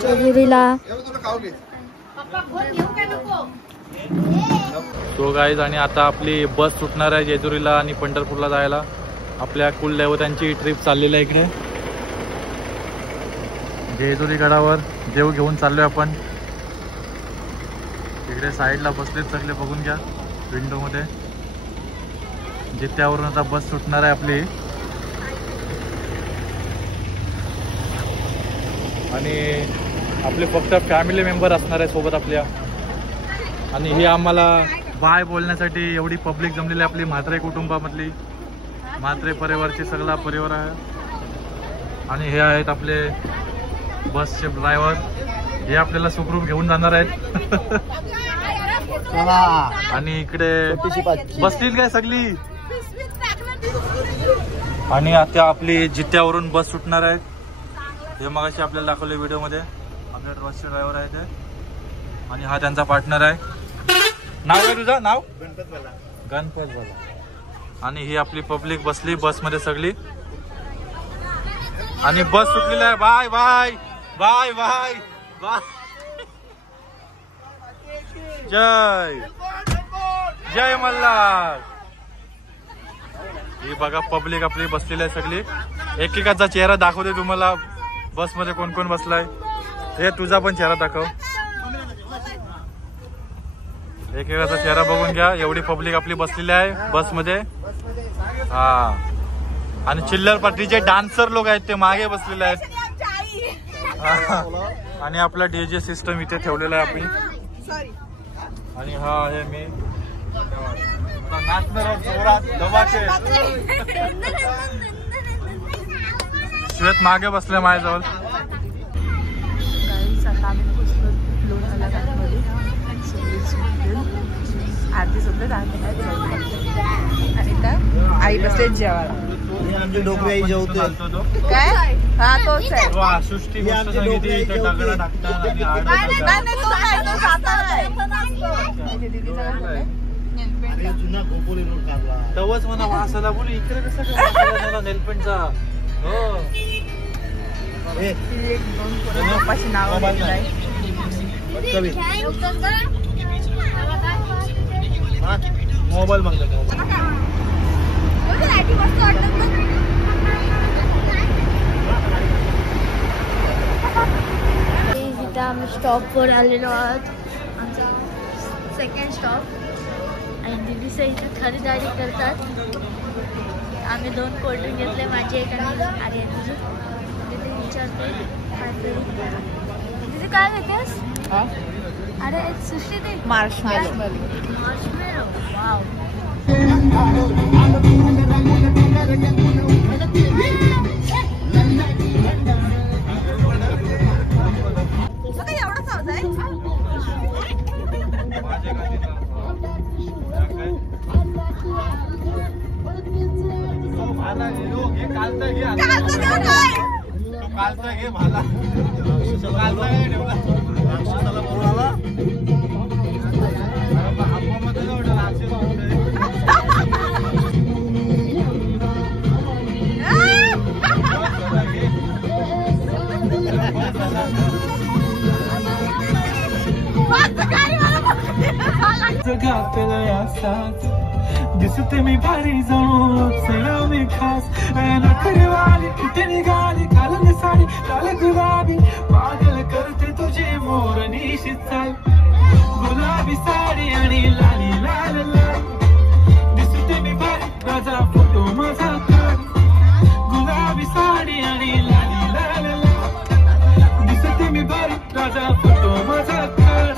जेजुरीला. So guys, आणि आता आपली बस सुटणार आहे जेजुरीला आणि पंढरपूरला जायला. आपल्या कुलदैवतांची ट्रिप चाललेली आहे इकडे जेजुरी गडावर. देव घेऊन चाललोय आपण. इकडे साईडला बसलेत सगळे, बघून घ्या विंडो मध्ये. जित्यावरून आता बस सुटणार आहे आपली. आणि आपले फक्त फॅमिली मेंबर असणार आहे सोबत आपल्या. आणि ही आम्हाला बाय बोलण्यासाठी एवढी पब्लिक जमलेली आपली म्हात्रे कुटुंबामधली. म्हात्रे परिवारचे सगळा परिवार आहे. आणि हे आहेत आपले बसचे ड्रायव्हर. हे आपल्याला सुखरूप घेऊन जाणार आहेत. आणि इकडे बसतील काय सगळी. आणि आता आपली जित्यावरून बस सुटणार आहेत. हे मगाशी आपल्याला दाखवले व्हिडिओ मध्ये. आपल्या बसचे ड्रायव्हर आहे ते. आणि हा त्यांचा पार्टनर आहे. नाव आहे तुझं? नाव गणपत झाला. आणि ही आपली पब्लिक बसली बस मध्ये सगळी. आणि बस सुटलेली आहे. Bye bye bye bye bye. जय जय मल्हार. ही बघा पब्लिक आपली बसलेली आहे सगळी. एकेकाचा चेहरा दाखवते तुम्हाला बस मध्ये कोण कोण बसलाय. हे तुझा पण चेहरा दाखव. एकेकाचा चेहरा बघून घ्या. एवढी पब्लिक आपली बसलेली आहे बस मध्ये. हा, आणि चिल्लर पट्टीचे डान्सर लोक आहेत ते मागे बसलेले आहेत. आणि आपला डीजे सिस्टम इथे ठेवलेला आहे आपण. आणि हा आहे मी नाचणार जोरात धमाके. श्वेत मागे बसले माझ्याजवळ. आरती सुद्धा आणि आई बसले जेवायला. आमची डोकरी आई जेवतोय काय. हा तोच आहे. सृष्टी गोष्ट सांगितली. इथे दगड टाकतात आणि तवच म्हणा वासाला बोलू. इकडे कसं नेलपेंटचा. हो, दोन नाव मोबाईल मागला. इथं आम्ही स्टॉपवर आलेलो आहोत. आमचा सेकंड स्टॉप. आणि दिदीचं इथे खरेदारी करतात. आम्ही 2 कोल्ड्रिंक घेतले. माझे एक आणि अरे तुझं तिथे विचारते तिथे काय घेतेस. अरे सुशी दे. मार्शमेलो. वाव. एवढंच आवाज आहे. कालचा घे भाला. दिसते मी भारी जाऊन सगळं मी खास. नखरेवाली कुठे निघाली घालून साडी लाल गुलाबी. पागल करते तुझे मोर निशित चाल. गुलाबी साडी आणि लाली लाल लाल. दिसते मी भारी राजा फोटो माझा काढ. गुलाबी साडी आणि लाली लाल लाल. दिसते मी भारी राजा फोटो माझा काढ.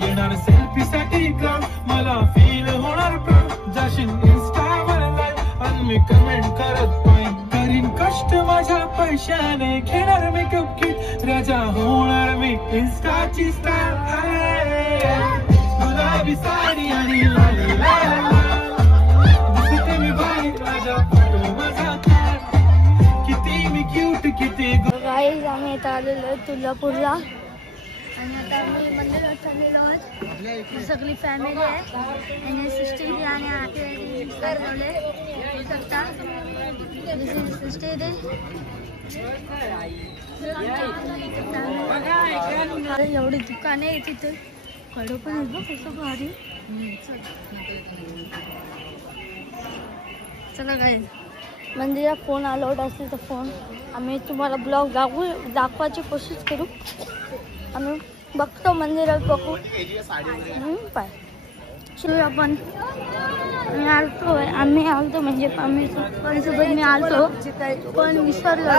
येणार सेल्फी साठी काम मला फील होणार प्राण. जाशील इंस्टावर लाईव्ह आणि मी कमेंट करत पॉइंट करीन कष्ट माझ्या पैशाने. घेणार मेकअप किट राजा होणार मी इंस्टाची स्टार. गुलाबी साडी आणि लाली लाल लाल. दिसते मी भारी राजा फोटो माझा काढ. किती मी क्यूट किती. गाईज आम्ही इथं आलेलो तुळजापूरला. आणि आता आम्ही मंदिरात चाललेलो आहोत. सगळी फॅमिली आहे. आणि सिस्टर आणि आते करवले शकता. This is the stadium. एवढी दुकाने आहे तिथे कडं पण आहे बघ कसं भारी. चला काय मंदिरात फोन अलाउड असेल तर फोन आम्ही तुम्हाला ब्लॉग दाखवायची कोशिश करू. आम्ही बघतो मंदिरात बघू पाय आपण आम्ही आलतो म्हणजे आम्ही सोबत मी आलतो पण विसरलो.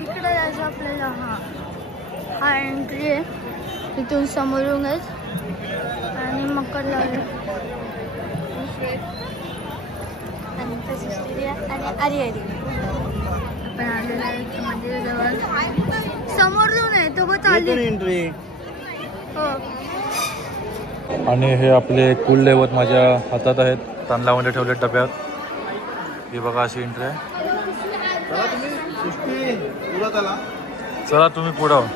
इकडे जायचं आपल्याला. हा एंट्री आहे इथून समोरूनच आणि मकर लावलं आणि अरे आपण आलेला आहे मंदिराजवळ समोर जाऊन आहे तो बघ एंट्री. हो आणि हे आपले कुलदैवत माझ्या हातात आहेत तांदळामध्ये ठेवले डब्यात. हे बघा अशी एंट्री आहे. चला तुम्ही पुढं.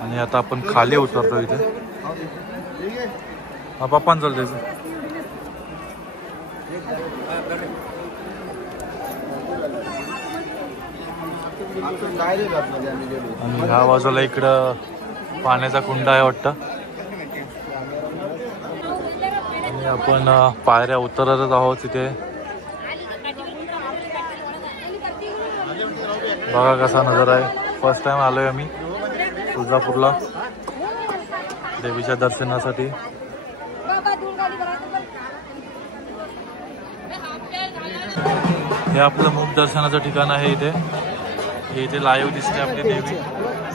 आणि आता आपण खाली उतरतो इथे. हा पप्पान चालू द्यायचं. आणि ह्या बाजूला इकडं पाण्याचा कुंड आहे वाटतं. आणि आपण पायऱ्या उतरतच आहोत तिथे. बघा कसा नजारा आहे. फर्स्ट टाइम आलोय आम्ही तुळजापूरला देवीच्या दर्शनासाठी. हे आपलं मुख दर्शनाचं ठिकाण आहे. इथे लाईव्ह दिसते आपली देवी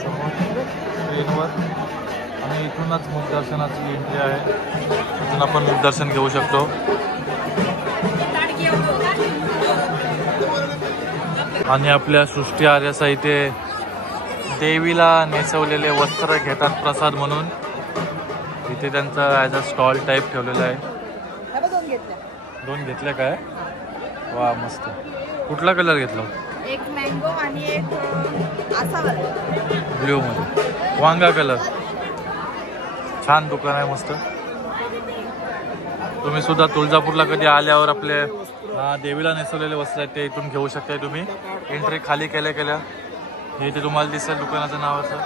समोर स्क्रीनवर. आणि इथूनच मुख दर्शनाची एंट्री आहे. इथून आपण मुख दर्शन घेऊ शकतो. आणि आपल्या सृष्टी आर्याचा इथे देवीला नेसवलेले वस्त्र घेतात प्रसाद म्हणून. इथे त्यांचा ॲज अ स्टॉल टाईप ठेवलेला आहे. 2 घेतल्या काय? वा मस्त. कुठला कलर घेतला? एक मँगो आणि एक असा ब्ल्यू मध्ये वांगा कलर. छान दुकान आहे मस्त. तुम्ही सुद्धा तुळजापूरला कधी आल्यावर आपले देवीला नेसवलेले वस्त्र आहेत ते इथून घेऊ शकताय तुम्ही. एंट्री खाली केल्या हे इथे तुम्हाला दिसेल दुकानाचं नाव असं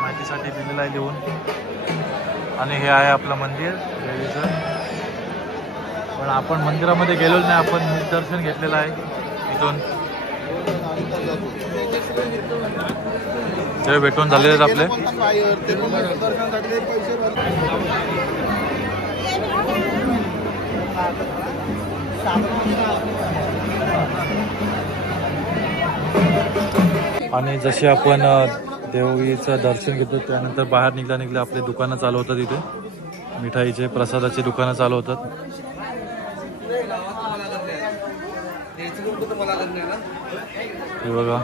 माहितीसाठी दिलेलं आहे लिहून. आणि हे आहे आपलं मंदिर देवीचं. पण आपण मंदिरामध्ये गेलो नाही. आपण मुख दर्शन घेतलेलं आहे इथून. ते भेटून झालेले आहेत आपले. आणि जसे आपण देवीचं दर्शन घेतो त्यानंतर बाहेर निघल्या आपले दुकानं चालू होतात. इथे मिठाईचे प्रसादाचे दुकानं चालू होतात. हे बघा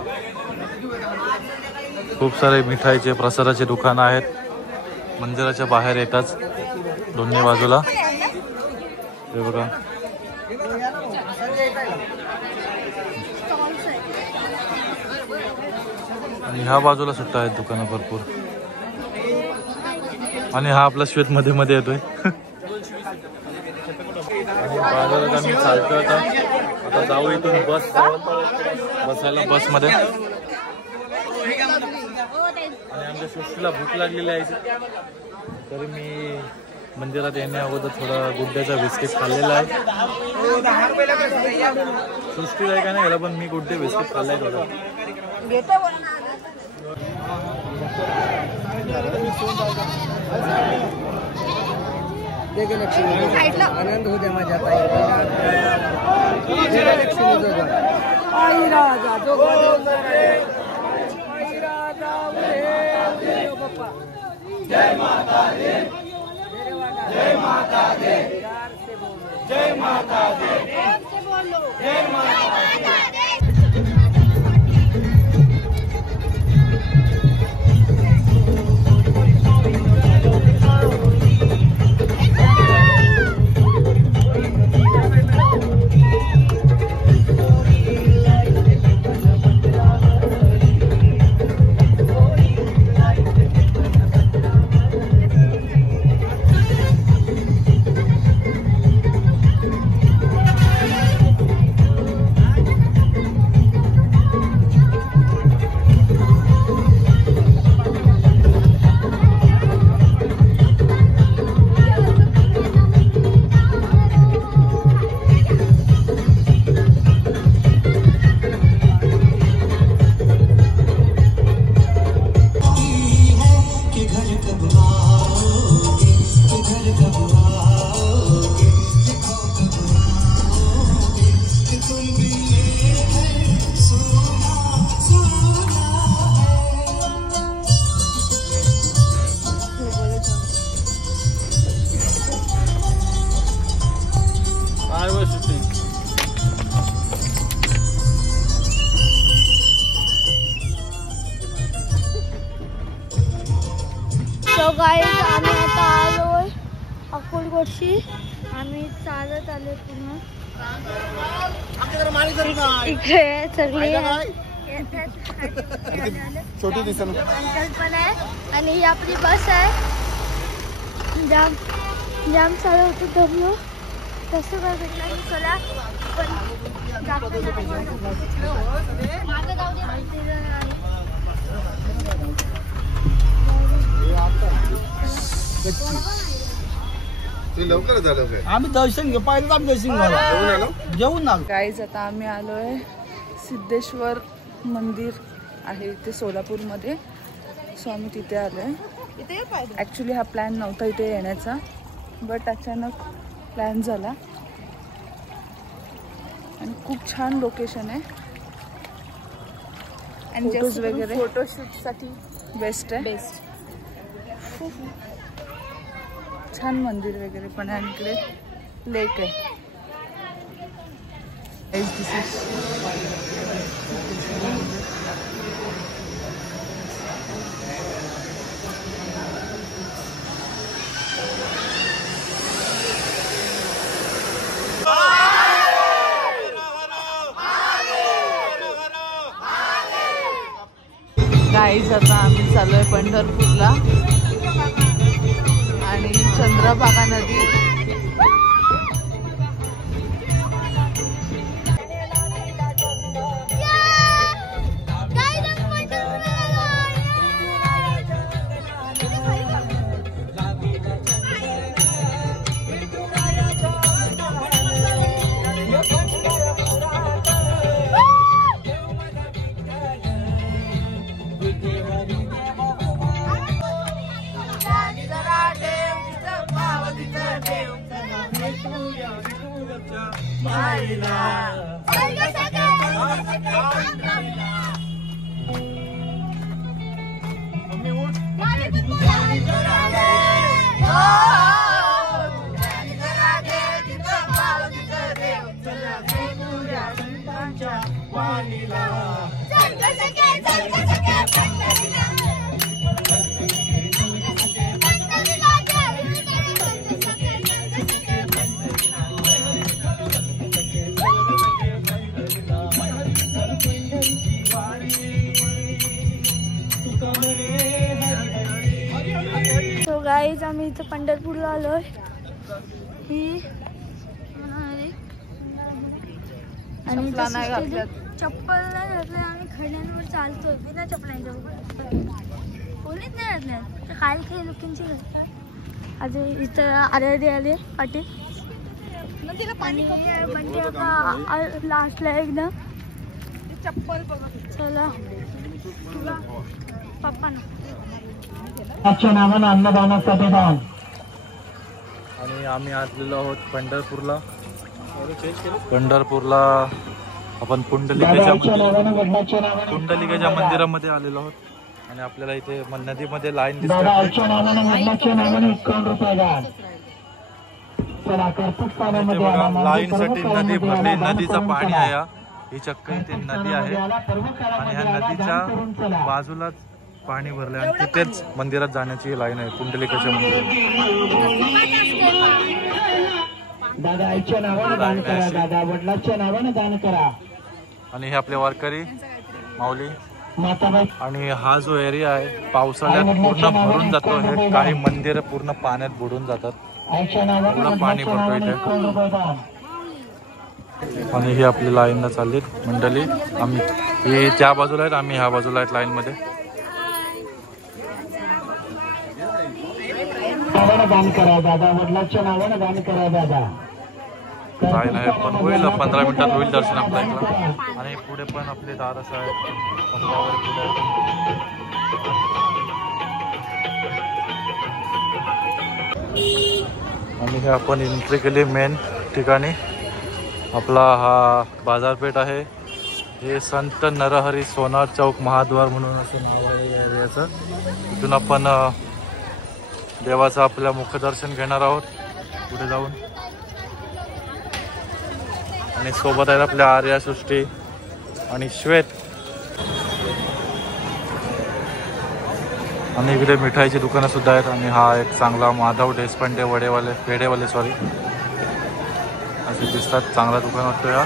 खूप सारे मिठाईचे प्रसादाचे दुकानं आहेत. मंदिराच्या बाहेर येताच दोन्ही बाजूला. हे बघा आणि ह्या बाजूला सुद्धा आहेत दुकानं भरपूर. आणि हा आपला श्वेत मध्ये येतोय. बाजारात आम्ही चालतोय आता जाऊ इथून बसायला बसमध्ये. आणि आमच्या सृष्टीला भूक लागलेली आहे तरी मी मंदिरात येण्या अगोदर थोडा गुड्ड्याचा बिस्किट खाल्लेला आहे. सृष्टीला आहे का नाही याला पण मी गुड्डे बिस्किट खाल्लाय थोडा. आनंद होते माझ्या ताई. जय माता दी. जय माता दी. जय माता दी. जय माता दी. गाईज आम्ही आता आलोय अक्कलकोटशी. आम्ही चालत आलोय पूर्ण. इकडे सगळे छोटी दिसत अंकल पण आहे आणि ही आपली बस आहे. जाम जाम चालू होतं दमलो. कसं काय भेटलं चला पण लवकर झालं. आम्ही दर्शन घेऊ पाहिजे. आम्ही दर्शन जेवून ना. गाईज आता आम्ही आलोय सिद्धेश्वर मंदिर आहे इथे सोलापूरमध्ये. सो आम्ही तिथे आलोय. ॲक्च्युली हा प्लॅन नव्हता इथे येण्याचा, बट अचानक प्लॅन झाला आणि खूप छान लोकेशन आहे. आणि फोटोज वगैरे फोटोशूटसाठी बेस्ट आहे. छान मंदिर वगैरे पण आहे आणि इकडे लेक आहे. गाईज आता आम्ही चाललोय पंढरपूरला आणि चंद्रभागा नदी. सो गाईज आम्ही इथं पंढरपूरला आलोय. ही आणि चप्पल नाही घातलं. आम्ही खड्यांवर चालतोय बिना चप्पलांच्या. कोणीच नाही घातल्या. खाली काही लोकांची घालतात. आज इथं आले पाटील म्हणजे लास्टला एकदम चप्पल चला पप्पा आणि आम्ही आलेलो आहोत पंढरपूरला. आपण पुंडलिकेच्या मंदिरामध्ये आलेलो आहोत आणि आपल्याला इथे नदीमध्ये लाईन दिसते. लाईन साठी नदी भरली. नदीचं पाणी आहे. ही चक्क इथे नदी आहे आणि ह्या नदीच्या बाजूलाच पाणी भरले आणि तिथेच मंदिरात जाण्याची लाईन आहे पुंडलिकाच्या मंदिरात. आणि हे आपले वारकरी माऊली. आणि हा जो एरिया आहे पावसाळ्यात पूर्ण भरून जातो. हे काही मंदिर पूर्ण पाण्यात बुडून जातात. पूर्ण पाणी भरतो इथे. आणि ही आपली लाईनला चालली मंडळी. आम्ही हे त्या बाजूला आहेत, आम्ही ह्या बाजूला आहेत लाईन मध्ये. लाईन आहे पण होईल 15 मिनिटात होईल दर्शन आपल्याला. आणि पुढे पण आपले दारस आहेत. आणि हे आपण एंट्री केली मेन ठिकाणी. आपला हा बाजारपेठ आहे. हे संत नरहरी सोनार चौक महाद्वार म्हणून असं नाव आहे याचं. इथून आपण देवाचं आपल्या मुखदर्शन घेणार आहोत पुढे जाऊन. आणि सोबत आहेत आपल्या आर्या सृष्टी आणि श्वेत. आणि इकडे मिठाईची दुकानं सुद्धा आहेत. आणि हा एक चांगला माधव देशपांडे वडेवाले पेढेवाले सॉरी असे दिसतात. चांगला दुकान वाटतो या.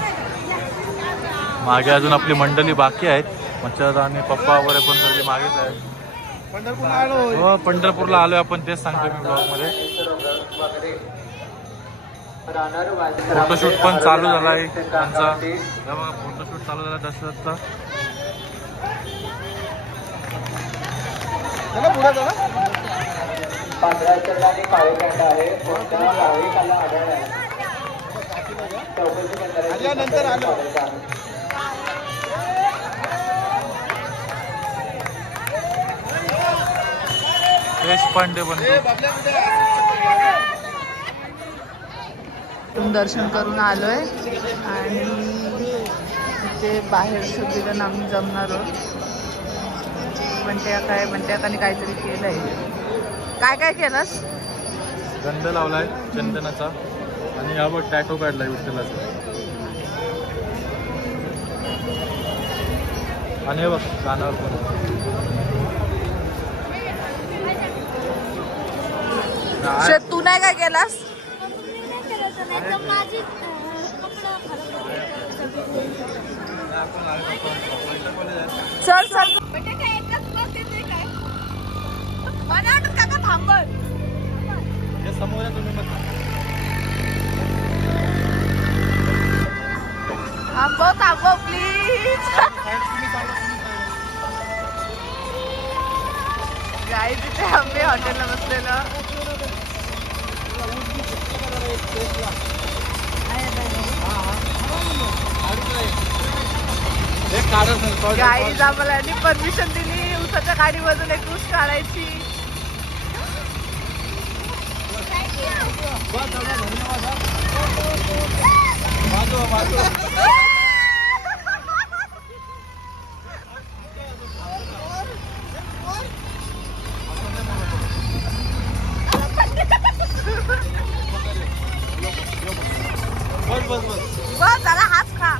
मागे अजून आपली मंडळी बाकी आहेत. मच्छर आणि पप्पा वगैरे पण सगळी मागेच आहेत. हो पंढरपूरला आलोय आपण, तेच सांगतो मी ब्लॉगमध्ये. फोटोशूट पण चालू झाला आहे त्यांचा. फोटोशूट चालू झाला दशरथचा. नंतर आलो देशपांडे बनतो. दर्शन करून आलोय आणि इथे बाहेर सगळीजण आम्ही जमणार आहोत. म्हणत्याकाने काहीतरी केलंय. काय काय केलंस? गंध लावलाय चंदनाचा आणि हा बघ टॅटो काढलाय विठ्ठलाचा. आणि हे बघ कानावर पण. तू नाही काय केलास? चल चल थांबल समोर तुम्ही थांबव प्लीज. गाईज इथे आम्ही हॉटेलला बसलेलो. गाईज आम्हाला परमिशन दिली उसाच्या गाडीमधून एक ऊस काढायची. बस जरा हात खा.